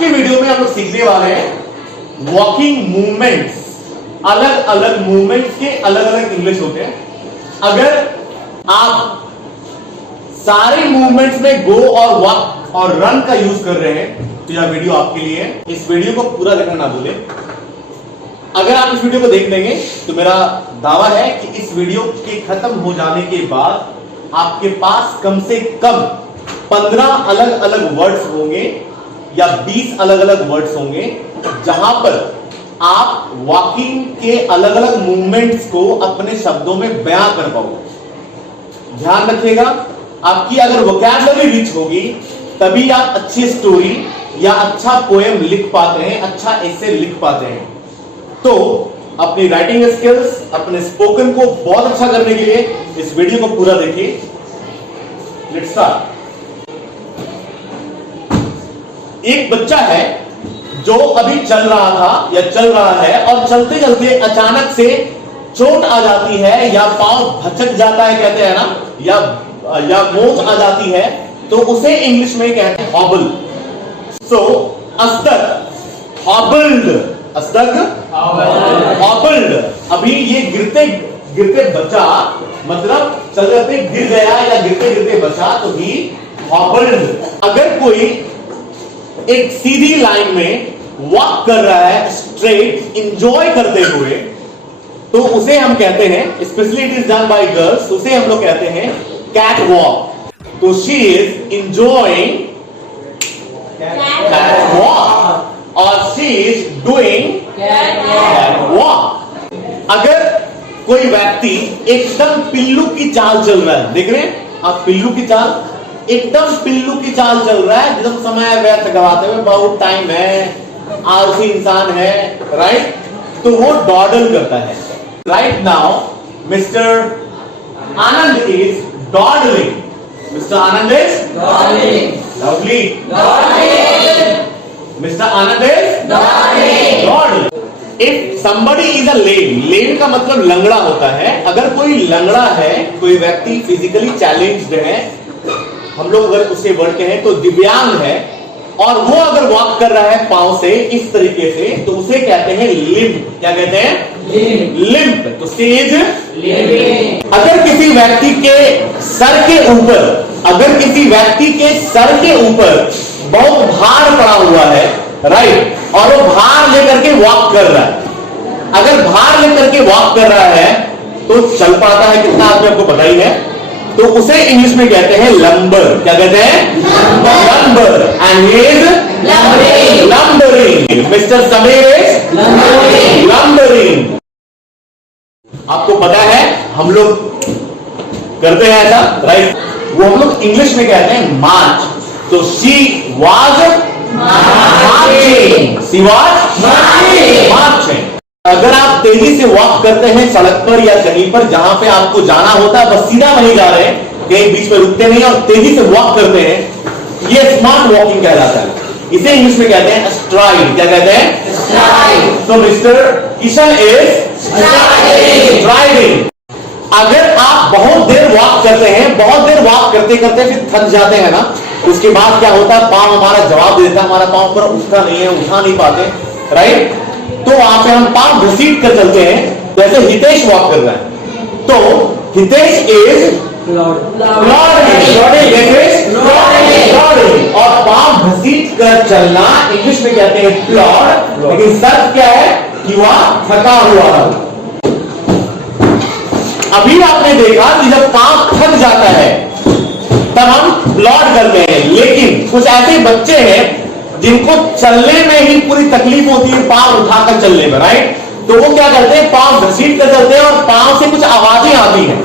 के वीडियो में हम लोग सीखने वाले हैं वॉकिंग मूवमेंट्स। अलग अलग मूवमेंट्स के अलग अलग इंग्लिश होते हैं। अगर आप सारे मूवमेंट्स में गो और वॉक और रन का यूज कर रहे हैं तो यह वीडियो आपके लिए है। इस वीडियो को पूरा देखना ना भूलें। अगर आप इस वीडियो को देख लेंगे तो मेरा दावा है कि इस वीडियो के खत्म हो जाने के बाद आपके पास कम से कम 15 अलग अलग वर्ड्स होंगे या 20 अलग अलग वर्ड्स होंगे जहां पर आप वॉकिंग के अलग अलग मूवमेंट्स को अपने शब्दों में बयां कर पाओगे। ध्यान रखिएगा, आपकी अगर वोकैबुलरी रिच होगी तभी आप अच्छी स्टोरी या अच्छा पोएम लिख पाते हैं, अच्छा एसे लिख पाते हैं। तो अपनी राइटिंग स्किल्स, अपने स्पोकन को बहुत अच्छा करने के लिए इस वीडियो को पूरा देखिए। Let's start. एक बच्चा है जो अभी चल रहा था या चल रहा है और चलते चलते अचानक से चोट आ जाती है या पांव भचक जाता है, कहते हैं ना, या मोच आ जाती है, तो उसे इंग्लिश में कहते हैं हॉबल। सो अस्तक, हॉबल्ड, अस्तक, हॉबल्ड। अभी ये गिरते गिरते बचा, मतलब चलते गिर गया या गिरते गिरते बचा, तो ही हॉबल्ड। अगर कोई एक सीधी लाइन में वॉक कर रहा है स्ट्रेट इंजॉय करते हुए, तो उसे हम कहते हैं, specially it is done by girls, उसे हम लोग कहते हैं कैट वॉक। तो she is enjoying cat walk और she is doing cat walk. अगर कोई व्यक्ति एकदम पिल्लू की चाल चल रहा है, देख रहे हैं आप पिल्लू की चाल, एकदम पिल्लू की चाल चल रहा है, एकदम समय व्यर्थ गवाते हुए, बहुत टाइम है, आलसी इंसान है, राइट, तो वो डॉडल करता है। Right now mister Anand is dawdling. Mister Anand is dawdling. Lovely. Mister Anand is dawdling. If somebody is a lame, lame का मतलब लंगड़ा होता है। अगर कोई लंगड़ा है, कोई व्यक्ति फिजिकली चैलेंज्ड है, हम लोग अगर उसके वर्ड कहें तो दिव्यांग है, और वो अगर वॉक कर रहा है पांव से इस तरीके से, तो उसे कहते हैं लिम्प। क्या कहते हैं? लिम्प। तो स्टेज लिम्पिंग। अगर किसी व्यक्ति के सर के ऊपर, अगर किसी व्यक्ति के सर के ऊपर बहुत भार पड़ा हुआ है, राइट, और वो भार लेकर के वॉक कर रहा है, अगर भार लेकर के वॉक कर रहा है तो चल पाता है कितना, आपने आपको पता ही है, तो उसे इंग्लिश में कहते हैं लंबर। क्या कहते हैं? Lumbar. And he is lumbering. Mister Sameer is lumbering. आपको पता है हम लोग करते हैं ऐसा, राइट, वो हम लोग इंग्लिश में कहते हैं मार्च। तो she was marching. She was marching. अगर आप तेजी से वॉक करते हैं सड़क पर या कहीं पर जहां पे आपको जाना होता है, बस सीधा वहीं जा रहे हैं, कहीं बीच में रुकते नहीं और तेजी से वॉक करते हैं, ये स्मार्ट वॉकिंग कहलाता है। इसे इंग्लिश में कहते हैं स्ट्राइड। क्या कहते हैं? स्ट्राइड। तो मिस्टर किशन इज स्ट्राइडिंग। अगर आप बहुत देर वॉक करते हैं, बहुत देर वॉक करते करते फिर थक जाते हैं ना, उसके बाद क्या होता है, पांव हमारा जवाब देता है, हमारा पांव पर उठता नहीं है, उठा नहीं पाते, राइट, तो वहां पे हम पांव घसीट कर चलते हैं। जैसे हितेश वॉक कर रहा है, तो हितेश इज और पांव घसीट कर चलना इंग्लिश में कहते हैं प्लॉड। लेकिन सच क्या है कि वह थका हुआ है। अभी आपने देखा कि जब पांव थक जाता है तब हम प्लॉड करते हैं, लेकिन कुछ ऐसे बच्चे हैं जिनको चलने में ही पूरी तकलीफ होती है, पांव उठाकर चलने में, राइट, तो वो क्या करते हैं, पांव घसीट कर चलते हैं और पांव से कुछ आवाजें आती हैं,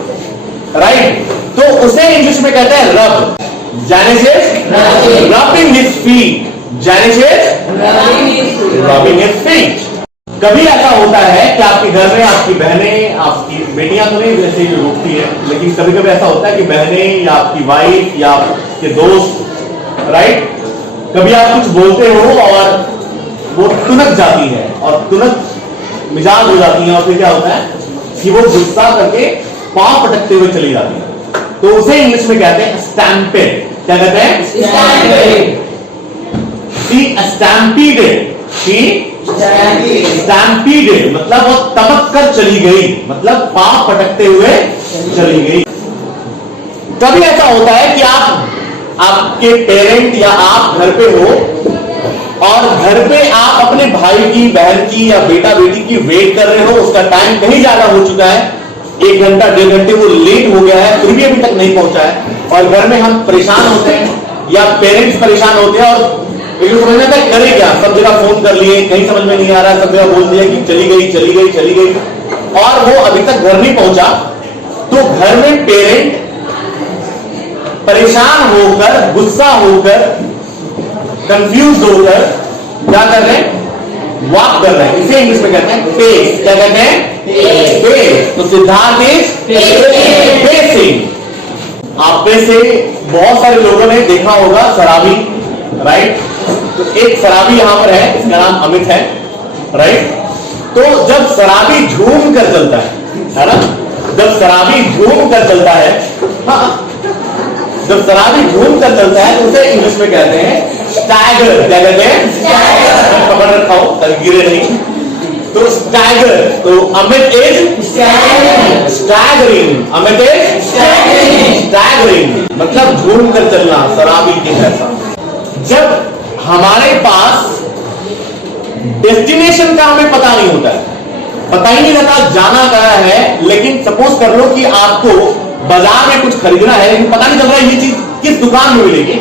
राइट, तो उसे इंग्लिश में कहते हैं रब। Genesis rubbing his feet. Genesis rubbing his feet. कभी ऐसा होता है कि आपके घर में आपकी बहनें, आपकी बेटियां तो नहीं वैसे ही रोकती है, लेकिन कभी कभी ऐसा होता है कि बहनें या आपकी वाइफ या आपके दोस्त, राइट, कभी आप कुछ बोलते हो और वो तुनक जाती है और तुनक मिजाज हो जाती है, और फिर क्या होता है कि वो गुस्सा करके पांव पटकते हुए चली जाती है, तो उसे इंग्लिश में कहते हैं स्टैम्पेड। क्या कहते हैं? स्टैम्पेड। शी स्टैम्पीडेड, शी स्टैम्पीडेड मतलब वो तमक कर चली गई, मतलब पांव पटकते हुए चली गई। कभी ऐसा होता है कि आपके पेरेंट या आप घर पे हो और घर पे आप अपने भाई की, बहन की या बेटा बेटी की वेट कर रहे हो, उसका टाइम कहीं ज्यादा हो चुका है, 1 घंटा 1.5 घंटे वो लेट हो गया है, फिर भी अभी तक नहीं पहुंचा है, और घर में हम परेशान होते हैं या पेरेंट्स परेशान होते हैं और समझ में आता है करे क्या, सब जगह फोन कर लिए, कहीं समझ में नहीं आ रहा, सब जगह बोल दिया कि चली गई चली गई चली गई, और वो अभी तक घर नहीं पहुंचा। तो घर में पेरेंट परेशान होकर, गुस्सा होकर, कंफ्यूज होकर क्या कर रहे हैं, वॉक कर रहे हैं। इसे इंग्लिश में कहते हैं पेस। क्या कहते हैं? पेस। तो सिद्धार्थ इज पेसिंग। आप में से बहुत सारे लोगों ने देखा होगा शराबी, राइट? तो एक शराबी यहां पर है, इसका नाम अमित है, राइट? तो जब शराबी झूम कर चलता है ना, जब शराबी झूम कर चलता है, हाँ, जब शराबी घूम कर चलता है तो उसे इंग्लिश में कहते हैं स्टैगर। क्या कहते हैं? पकड़ रखा हो ताकि गिरे नहीं। तो स्टैगर, तो Amit is staggering, Amit is staggering मतलब झूम कर चलना, शराबी के जैसा। जब हमारे पास डेस्टिनेशन का हमें पता नहीं होता है, पता ही नहीं रहता जाना कहाँ है, लेकिन सपोज कर लो कि आपको बाजार में कुछ खरीदना है लेकिन पता नहीं चल रहा है ये चीज किस दुकान में मिलेगी,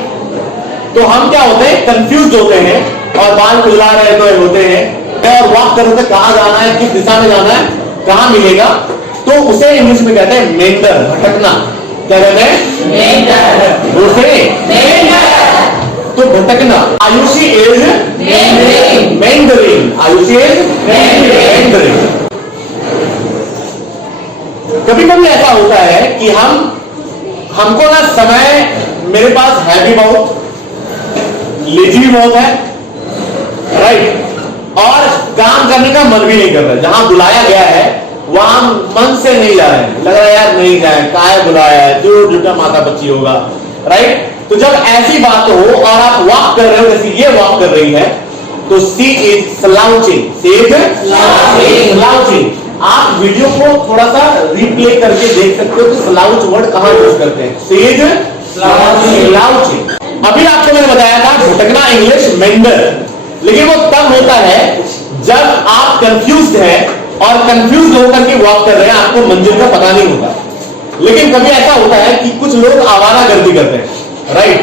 तो हम क्या होते हैं, कंफ्यूज होते हैं और बाल खुला रहे तो होते हैं और वॉक कर होते कहां जाना है, किस दिशा में जाना है, कहां मिलेगा। तो उसे इंग्लिश में कहते हैं मेंडर, भटकना। क्या कहते हैं? मेंडर। तो भटकना। Ayushi is meandering, Ayushi is meandering. कभी कभी ऐसा होता है कि हमको ना समय, मेरे पास है भी बहुत, लेजी भी बहुत है, राइट? और काम करने का मन भी नहीं कर रहा, जहां बुलाया गया है वहां मन से नहीं जा रहे हैं, लग रहा है यार नहीं जाए, काहे बुलाया है, जो झूठा माता बच्ची होगा, राइट? तो जब ऐसी बात हो और आप वॉक कर रहे हो, जैसे ये वॉक कर रही है, तो she is slouching, she is slouching. आप वीडियो को थोड़ा सा रिप्ले करके देख सकते हो कि स्लाउच वर्ड कहां यूज करते हैं। Says slouching. अभी आपको मैंने बताया था भटकना इंग्लिश मेंडर, लेकिन वो तब होता है जब आप कंफ्यूज्ड हैं और कंफ्यूज होकर के वॉक कर रहे हैं, आपको मंजिल का पता नहीं होता। लेकिन कभी ऐसा होता है कि कुछ लोग आवारागर्दी करते हैं, राइट?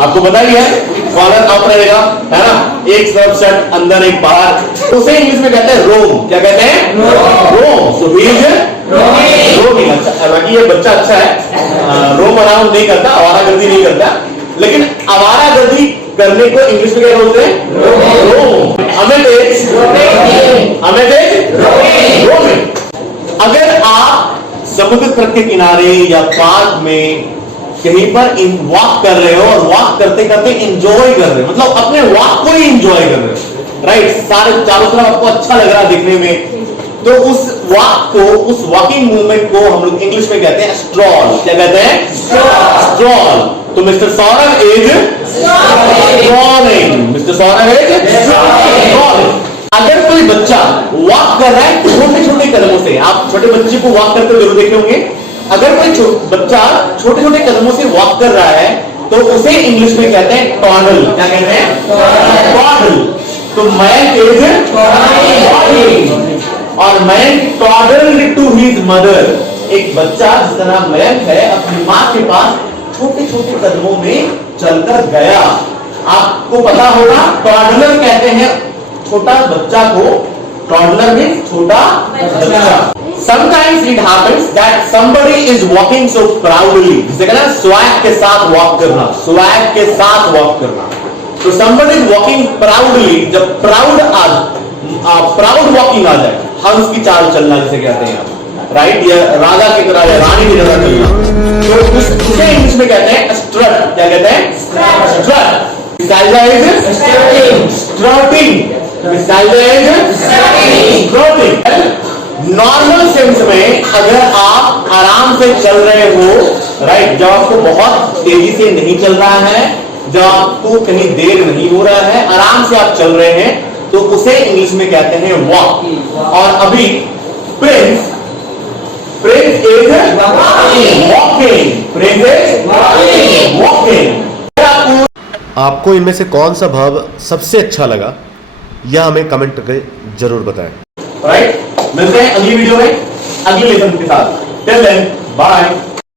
आपको पता ही है, कॉलर अप रहेगा, है ना, एक तरफ शर्ट अंदर एक बाहर, उसे इंग्लिश में कहते हैं रोम। क्या कहते हैं? रोम। सो ही इज रोमिंग। अच्छा, बाकी ये बच्चा अच्छा है, रोम अराउंड नहीं करता, आवारागर्दी नहीं करता, लेकिन आवारागर्दी करने को इंग्लिश में क्या बोलते हैं? रोम। Amit is roaming. अगर आप समुद्र तट के किनारे या पार्क में कहीं पर वॉक कर रहे हो और वॉक करते करते एंजॉय कर रहे हो, मतलब अपने वॉक को ही एंजॉय कर रहे हो, राइट? सारे चारों तरफ आपको अच्छा लग रहा है देखने में, तो उस वॉक को, उस वॉकिंग मूवमेंट को हम लोग इंग्लिश में कहते हैं स्ट्रॉल। क्या कहते हैं? स्ट्रॉल। तो mister Saurabh is strolling, mister Saurabh is strolling. अगर कोई बच्चा वॉक कर रहा है छोटे छोटे कदमों से, आप छोटे बच्चे को वॉक करते जरूर देखे होंगे, अगर कोई बच्चा छोटे छोटे कदमों से वॉक कर रहा है तो उसे इंग्लिश में कहते हैं टॉडल। क्या कहते हैं? टॉडल। तो मयंक इज और मयंक टॉडल्ड टू हिज मदर। एक बच्चा जिसका नाम मयंक है अपनी मां के पास छोटे छोटे कदमों में चलकर गया। आपको पता होगा टॉडलर कहते हैं छोटा बच्चा को, टॉडलर में छोटा बच्चा। Sometimes it happens that somebody is walking so proudly, जिसे कहना स्वैग के साथ वॉक करना, स्वैग के साथ वॉक करना। तो somebody is walking proudly, जब प्राउड वॉकिंग आ जाए, हंस की चाल चलना जिसे कहते हैं, राइट? या राजा की तरह या रानी की तरह चलना, तो उसे इंग्लिश में कहते हैं स्ट्रट। क्या कहते हैं? स्ट्रट। नॉर्मल सेंस में अगर आप आराम से चल रहे हो, राइट, जब आपको बहुत तेजी से नहीं चल रहा है जब आपको कहीं देर नहीं हो रहा है, आराम से आप चल रहे हैं, तो उसे इंग्लिश में कहते हैं वॉक। और अभी Prince is walking, Prince is walking. आपको इनमें से कौन सा वर्ब सबसे अच्छा लगा, यह हमें कमेंट करके जरूर बताएं। राइट, मिलते हैं अगली वीडियो में अगले लेसन के साथ। Till then bye.